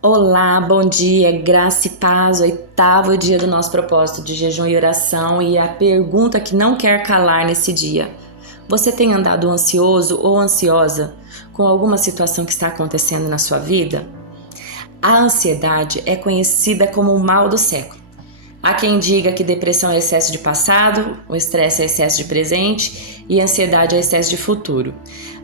Olá, bom dia, graça e paz, oitavo dia do nosso propósito de jejum e oração e a pergunta que não quer calar nesse dia. Você tem andado ansioso ou ansiosa com alguma situação que está acontecendo na sua vida? A ansiedade é conhecida como o mal do século. Há quem diga que depressão é excesso de passado, o estresse é excesso de presente e a ansiedade é excesso de futuro.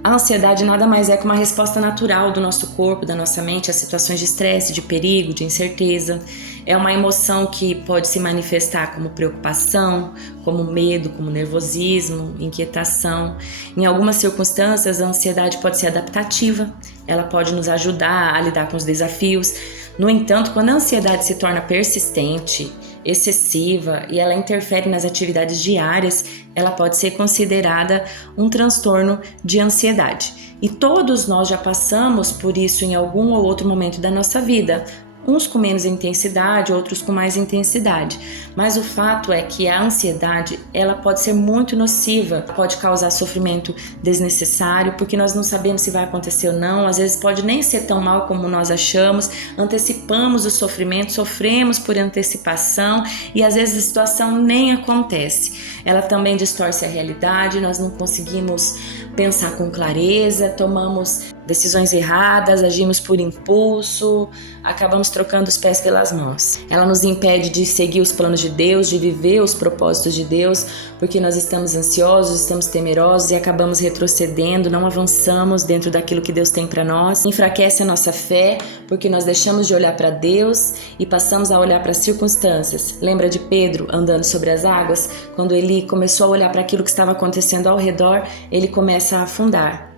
A ansiedade nada mais é que uma resposta natural do nosso corpo, da nossa mente a situações de estresse, de perigo, de incerteza. É uma emoção que pode se manifestar como preocupação, como medo, como nervosismo, inquietação. Em algumas circunstâncias, a ansiedade pode ser adaptativa, ela pode nos ajudar a lidar com os desafios. No entanto, quando a ansiedade se torna persistente, excessiva e ela interfere nas atividades diárias, ela pode ser considerada um transtorno de ansiedade. E todos nós já passamos por isso em algum ou outro momento da nossa vida. Uns com menos intensidade, outros com mais intensidade. Mas o fato é que a ansiedade, ela pode ser muito nociva, pode causar sofrimento desnecessário, porque nós não sabemos se vai acontecer ou não, às vezes pode nem ser tão mal como nós achamos, antecipamos o sofrimento, sofremos por antecipação e às vezes a situação nem acontece. Ela também distorce a realidade, nós não conseguimos pensar com clareza, tomamos decisões erradas, agimos por impulso, acabamos trocando os pés pelas mãos. Ela nos impede de seguir os planos de Deus, de viver os propósitos de Deus, porque nós estamos ansiosos, estamos temerosos e acabamos retrocedendo, não avançamos dentro daquilo que Deus tem para nós. Enfraquece a nossa fé, porque nós deixamos de olhar para Deus e passamos a olhar para as circunstâncias. Lembra de Pedro andando sobre as águas? Quando ele começou a olhar para aquilo que estava acontecendo ao redor, ele começa a afundar.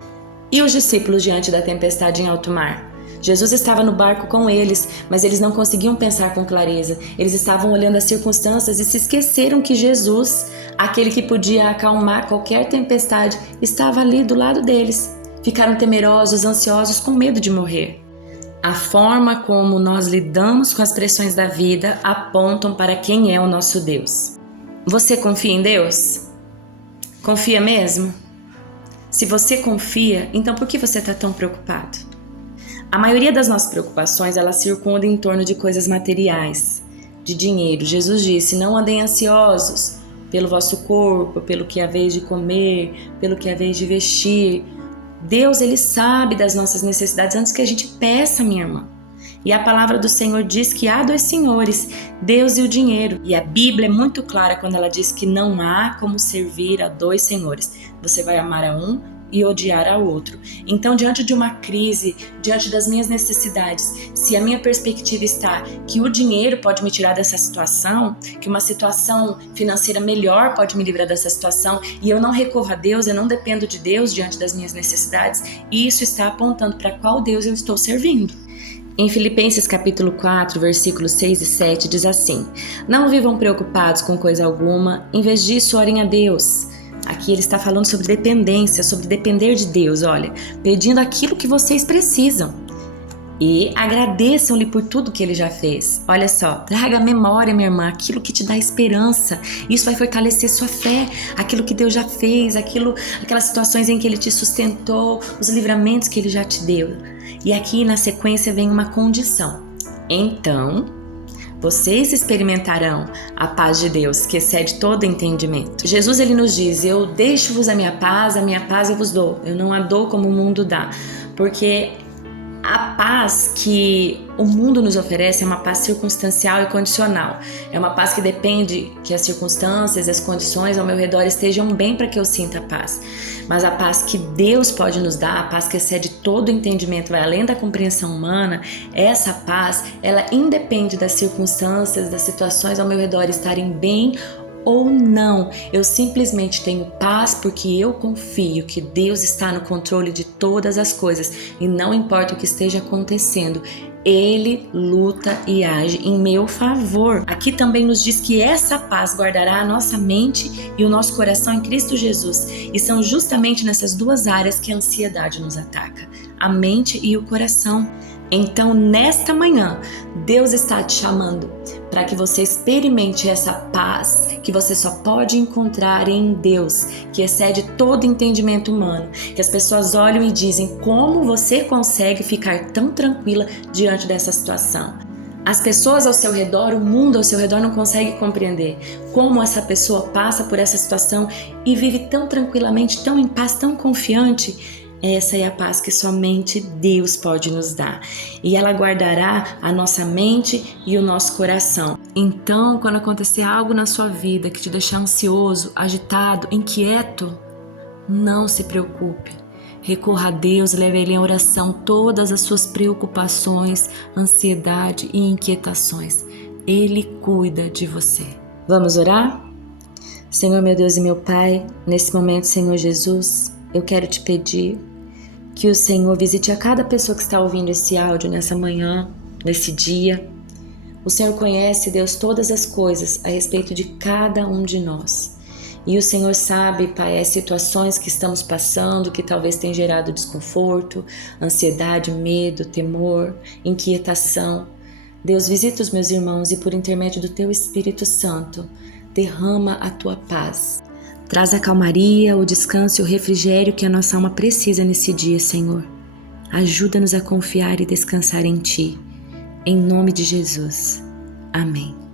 E os discípulos diante da tempestade em alto mar? Jesus estava no barco com eles, mas eles não conseguiam pensar com clareza. Eles estavam olhando as circunstâncias e se esqueceram que Jesus, aquele que podia acalmar qualquer tempestade, estava ali do lado deles. Ficaram temerosos, ansiosos, com medo de morrer. A forma como nós lidamos com as pressões da vida apontam para quem é o nosso Deus. Você confia em Deus? Confia mesmo? Se você confia, então por que você está tão preocupado? A maioria das nossas preocupações, ela circunda em torno de coisas materiais, de dinheiro. Jesus disse, não andem ansiosos pelo vosso corpo, pelo que é vez de comer, pelo que é vez de vestir. Deus, Ele sabe das nossas necessidades antes que a gente peça, minha irmã. E a palavra do Senhor diz que há dois senhores, Deus e o dinheiro. E a Bíblia é muito clara quando ela diz que não há como servir a dois senhores. Você vai amar a um e odiar ao outro. Então, diante de uma crise, diante das minhas necessidades, se a minha perspectiva está que o dinheiro pode me tirar dessa situação, que uma situação financeira melhor pode me livrar dessa situação, e eu não recorro a Deus, eu não dependo de Deus diante das minhas necessidades, e isso está apontando para qual Deus eu estou servindo. Em Filipenses capítulo 4, versículos 6 e 7 diz assim: não vivam preocupados com coisa alguma, em vez disso orem a Deus. Aqui ele está falando sobre dependência, sobre depender de Deus, olha, pedindo aquilo que vocês precisam. E agradeçam-lhe por tudo que ele já fez. Olha só, traga à memória, minha irmã, aquilo que te dá esperança. Isso vai fortalecer sua fé, aquilo que Deus já fez, aquelas situações em que ele te sustentou, os livramentos que ele já te deu. E aqui na sequência vem uma condição. Então, vocês experimentarão a paz de Deus, que excede todo entendimento. Jesus, ele nos diz, eu deixo-vos a minha paz eu vos dou. Eu não a dou como o mundo dá. Porque a paz que o mundo nos oferece é uma paz circunstancial e condicional. É uma paz que depende que as circunstâncias, as condições ao meu redor estejam bem para que eu sinta paz. Mas a paz que Deus pode nos dar, a paz que excede todo o entendimento, vai além da compreensão humana, essa paz, ela independe das circunstâncias, das situações ao meu redor estarem bem ou não. Eu simplesmente tenho paz porque eu confio que Deus está no controle de todas as coisas e não importa o que esteja acontecendo, Ele luta e age em meu favor. Aqui também nos diz que essa paz guardará a nossa mente e o nosso coração em Cristo Jesus. E são justamente nessas duas áreas que a ansiedade nos ataca, a mente e o coração. Então, nesta manhã, Deus está te chamando para que você experimente essa paz que você só pode encontrar em Deus, que excede todo entendimento humano. Que as pessoas olham e dizem: como você consegue ficar tão tranquila diante dessa situação? As pessoas ao seu redor, o mundo ao seu redor não consegue compreender como essa pessoa passa por essa situação e vive tão tranquilamente, tão em paz, tão confiante. Essa é a paz que somente Deus pode nos dar. E ela guardará a nossa mente e o nosso coração. Então, quando acontecer algo na sua vida que te deixar ansioso, agitado, inquieto, não se preocupe. Recorra a Deus, leve a Ele em oração todas as suas preocupações, ansiedade e inquietações. Ele cuida de você. Vamos orar? Senhor, meu Deus e meu Pai, nesse momento, Senhor Jesus, eu quero te pedir que o Senhor visite a cada pessoa que está ouvindo esse áudio nessa manhã, nesse dia. O Senhor conhece, Deus, todas as coisas a respeito de cada um de nós. E o Senhor sabe, Pai, as situações que estamos passando, que talvez tenham gerado desconforto, ansiedade, medo, temor, inquietação. Deus, visita os meus irmãos e por intermédio do Teu Espírito Santo, derrama a Tua paz. Traz a calmaria, o descanso e o refrigério que a nossa alma precisa nesse dia, Senhor. Ajuda-nos a confiar e descansar em Ti. Em nome de Jesus. Amém.